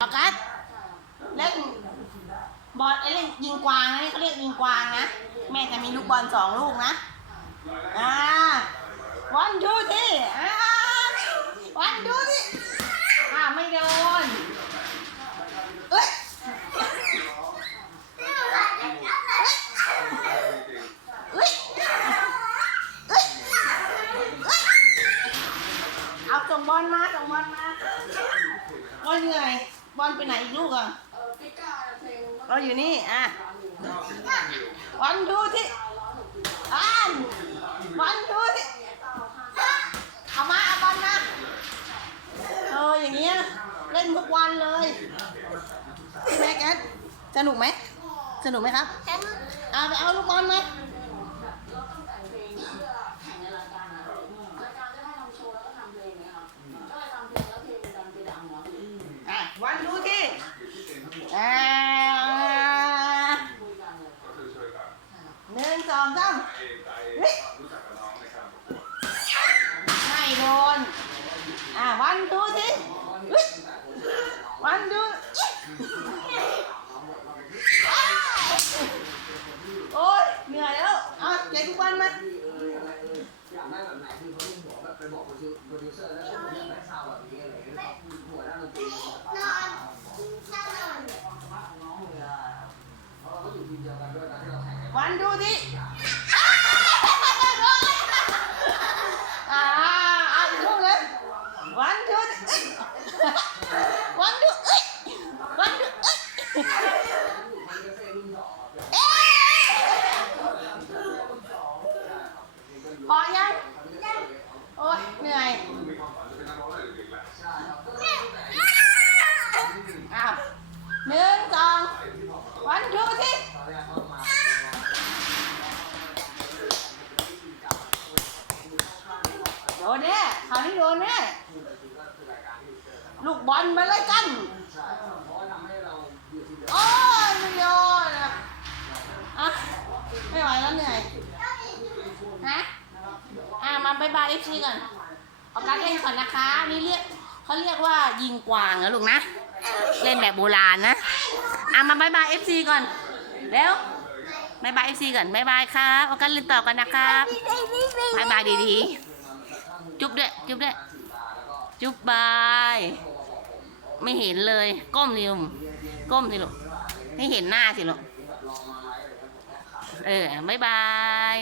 ออกัสเล่นบอลไอ้เล่นยิงกวางนะนี่เขาเรียกยิงกวางนะ แม่จะมีลูกบอลสองลูกนะ อ่าวันดูสิอ่าวันดูสิอ่าไม่โดนเอ้ยเอ้ยเอ้ยเอาส่งบอลมาส่งบอลมาโอ้ยเหนื่อย บอลไปไหนอีกลูกอะเราอยู่นี่อะวันดูสิอ่านวันดูสิเอามาเอาบอลมาเอออย่างเงี้ยเล่นทุกวันเลยพี่แม็กแอดสนุกไหมสนุกไหมครับเอาไปเอาลูกบอลมาอะวันดูที่อ่าหนึ่งสองสามเฮ้ยไม่โดน อะวันดูที่เฮ้ยวันดูโอ้ยเหนื่อยแล้วเอาเก็บทุกวันมา อยากได้แบบไหน คือเขาต้องบอกแบบไปบอกโปรดิวโปรดิวเซอร์แล้วผมอยากได้ซาวแบบนี้อะไรอย่างเงี้ยหัวหน้าดนตรีนอนน้องเลยอะเพราะเราก็อยู่ทีมเดียวกันด้วยนะที่เราแข่งกัน วันดูดิอ่าอะอีกลูกเลยวันดูที่เอ้ยวันดูเอ้ยวันดูเอ้ย มันก็เซ่รุ่นสองครับ เอ๊ะพอยัง โอ๊ยเหนื่อย ใช่ครับก็ตั้งแต่ อ้าวหนึ่งสองวันดูที่ ตอนแรกเขามา โดนแน่คราวนี้โดนแน่ก็คือรายการที่เจอกันลูกบอลมาเลยกันใช่ครับเพราว่าทำให้เราอยู่ทีมเดียวโอ้ยไม่ยอะอะไม่ไหวแล้วเหนื่อยฮะอะมาบายบายเอฟซีก่อนเอาการเล่นก่อนนะคะ นี่เรียกเขาเรียกว่ายิงกวางนะลูกนะ เล่นแบบโบราณนะอะมาบายบายเอฟซีก่อนเร็วบายบายเอฟซีก่อนบายบายครับเอาการเล่นต่อกันนะครับบายบายดีๆ จุ๊บด้วย จุ๊บด้วย จุ๊บบาย ไม่เห็นเลย ก้มสิลูกก้มสิลูกให้เห็นหน้าสิลูกเออบายบาย